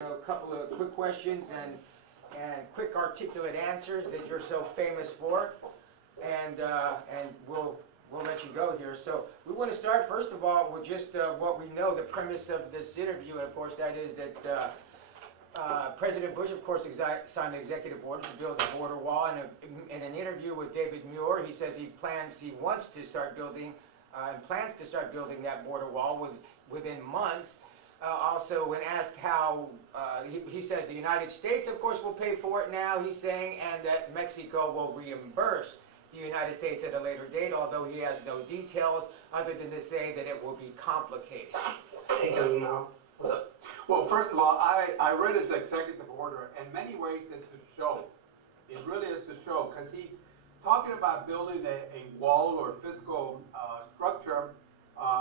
A couple of quick questions and quick articulate answers that you're so famous for, and we'll let you go here. So we want to start first of all with just what we know, the premise of this interview, and of course that is that President Bush, of course, signed an executive order to build a border wall. In an interview with David Muir, he says he wants to start building and plans to start building that border wall within months. Also, when asked how, he says the United States, of course, will pay for it now, he's saying, and that Mexico will reimburse the United States at a later date, although he has no details other than to say that it will be complicated. Hey, Kevin, what's up? Well, first of all, I read his executive order. In many ways, it's a show. It really is a show, because he's talking about building a wall or physical structure.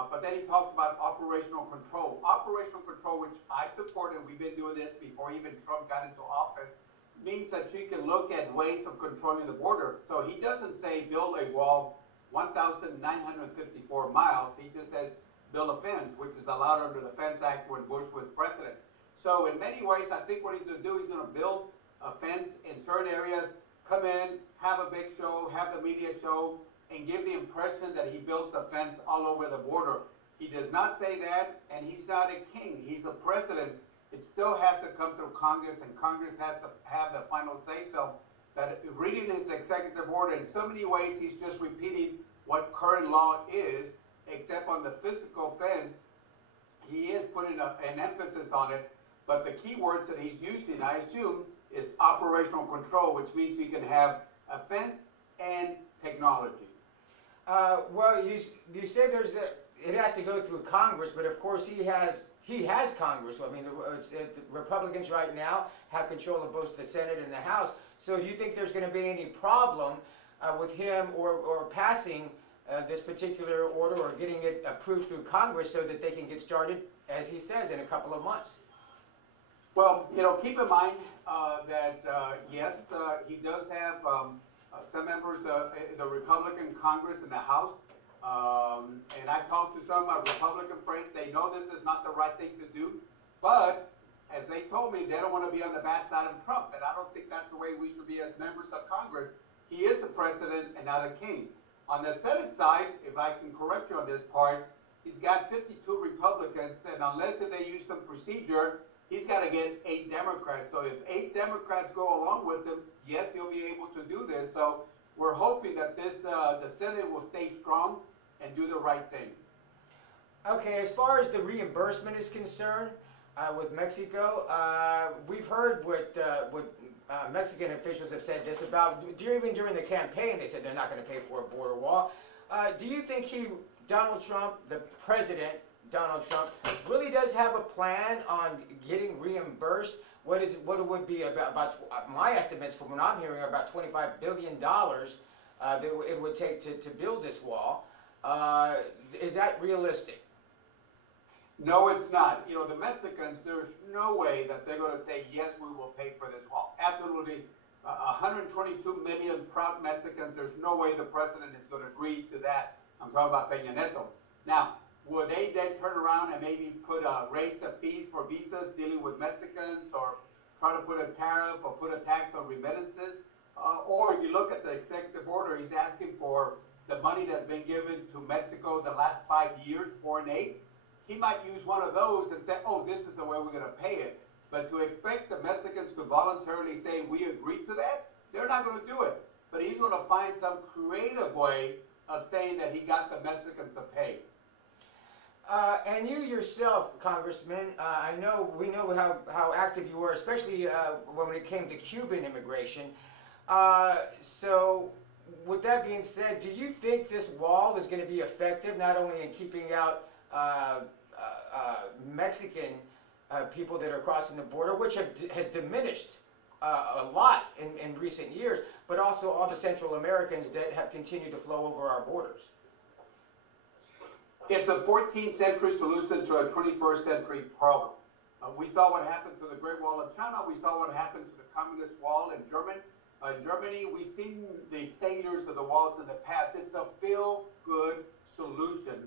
But then he talks about operational control. Operational control, which I support, and we've been doing this before even Trump got into office, means that you can look at ways of controlling the border. So he doesn't say build a wall 1,954 miles. He just says build a fence, which is allowed under the Fence Act when Bush was president. So in many ways, I think what he's going to do, he's going to build a fence in certain areas, come in, have a big show, have the media show, and give the impression that he built a fence all over the border. He does not say that, and he's not a king. He's a president. It still has to come through Congress, and Congress has to have the final say-so. That reading his executive order, in so many ways, he's just repeating what current law is, except on the physical fence, he is putting an emphasis on it. But the key words that he's using, I assume, is operational control, which means you can have a fence and technology. Well, you say it has to go through Congress, but of course he has Congress. I mean, the Republicans right now have control of both the Senate and the House. So do you think there's going to be any problem with him or passing this particular order or getting it approved through Congress so that they can get started, as he says, in a couple of months? Well, keep in mind that yes, he does have some members of the Republican Congress and the House, and I've talked to some of my Republican friends. They know this is not the right thing to do, but as they told me, they don't want to be on the bad side of Trump, and I don't think that's the way we should be as members of Congress. He is a president and not a king. On the Senate side, if I can correct you on this part, he's got 52 Republicans, and unless if they use some procedure, he's got to get 8 Democrats. So if 8 Democrats go along with him, yes, he'll be able to do this. So we're hoping that the Senate will stay strong and do the right thing. Okay, as far as the reimbursement is concerned with Mexico, we've heard what Mexican officials have said this about, even during the campaign, they said they're not going to pay for a border wall. Do you think Donald Trump, the president, Donald Trump, really does have a plan on getting reimbursed? What it would be about my estimates from what I'm hearing, about $25 billion that it would take to build this wall. Is that realistic? No, it's not. The Mexicans, there's no way that they're going to say, yes, we will pay for this wall. Absolutely. 122 million proud Mexicans, there's no way the president is going to agree to that. I'm talking about Peña Nieto. Now, will they then turn around and maybe raise the fees for visas dealing with Mexicans, or try to put a tariff or put a tax on remittances? Or you look at the executive order, he's asking for the money that's been given to Mexico the last 5 years, 4 and 8. He might use one of those and say, oh, this is the way we're going to pay it. But to expect the Mexicans to voluntarily say we agree to that, they're not going to do it. But he's going to find some creative way of saying that he got the Mexicans to pay. And you yourself, Congressman, we know how active you were, especially when it came to Cuban immigration. So, with that being said, do you think this wall is going to be effective, not only in keeping out Mexican people that are crossing the border, which has diminished a lot in recent years, but also all the Central Americans that have continued to flow over our borders? It's a 14th century solution to a 21st century problem. We saw what happened to the Great Wall of China. We saw what happened to the Communist Wall in Germany. We've seen the failures of the walls in the past. It's a feel-good solution.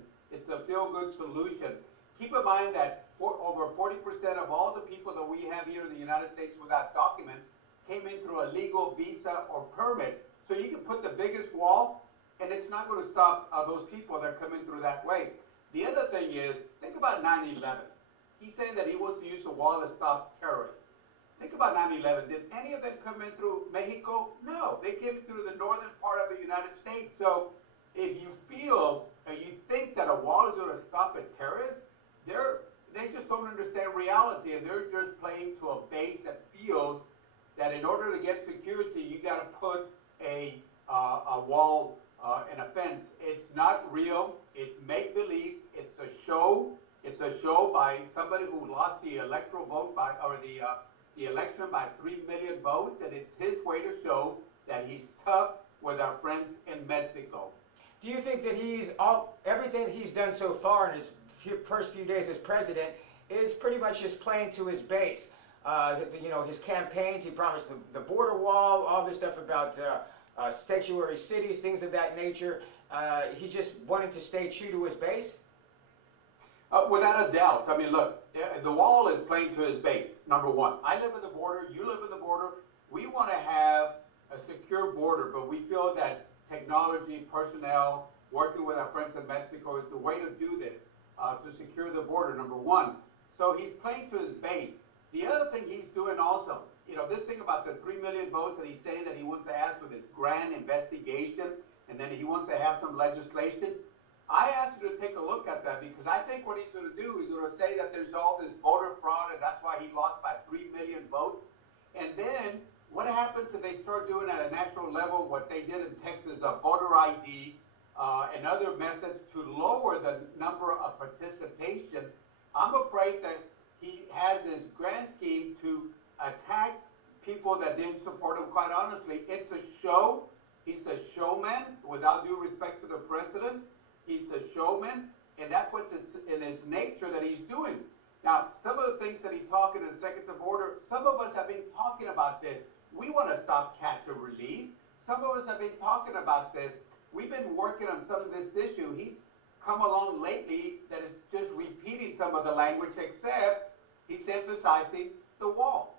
Keep in mind that over 40% of all the people that we have here in the United States without documents came in through a legal visa or permit. So you can put the biggest wall, and it's not going to stop those people that are coming through that way. The other thing is, think about 9/11. He's saying that he wants to use a wall to stop terrorists. Think about 9/11. Did any of them come in through Mexico? No, they came in through the northern part of the United States. So if you feel or you think that a wall is going to stop a terrorist, they just don't understand reality, and they're just playing to a base that feels that in order to get security, you got to put a wall and a fence. It's not real. It's make believe. It's a show. It's a show by somebody who lost the electoral vote or the election by 3 million votes, and it's his way to show that he's tough with our friends in Mexico. Do you think that everything that he's done so far in his first few days as president is pretty much just playing to his base? His campaigns, he promised the border wall, all this stuff about sanctuary cities, things of that nature. He just wanted to stay true to his base? Without a doubt. I mean, look, the wall is playing to his base, number one. I live in the border, you live in the border. We want to have a secure border, but we feel that technology, personnel, working with our friends in Mexico is the way to do this, to secure the border, number one. So he's playing to his base. The other thing he's doing also, this thing about the 3 million votes that he's saying that he wants to ask for this grand investigation, and then he wants to have some legislation. I asked you to take a look at that, because I think what he's going to do is going to say that there's all this voter fraud, and that's why he lost by 3 million votes. And then what happens if they start doing at a national level what they did in Texas, a voter ID and other methods to lower the number of participation? I'm afraid that he has this grand scheme to attack people that didn't support him, quite honestly. It's a show. He's a showman, without due respect to the president. He's a showman, and that's what's in his nature that he's doing. Now, some of the things that he's talking in executive order, some of us have been talking about this. We want to stop catch and release. Some of us have been talking about this. We've been working on some of this issue. He's come along lately that is just repeating some of the language, except he's emphasizing the wall.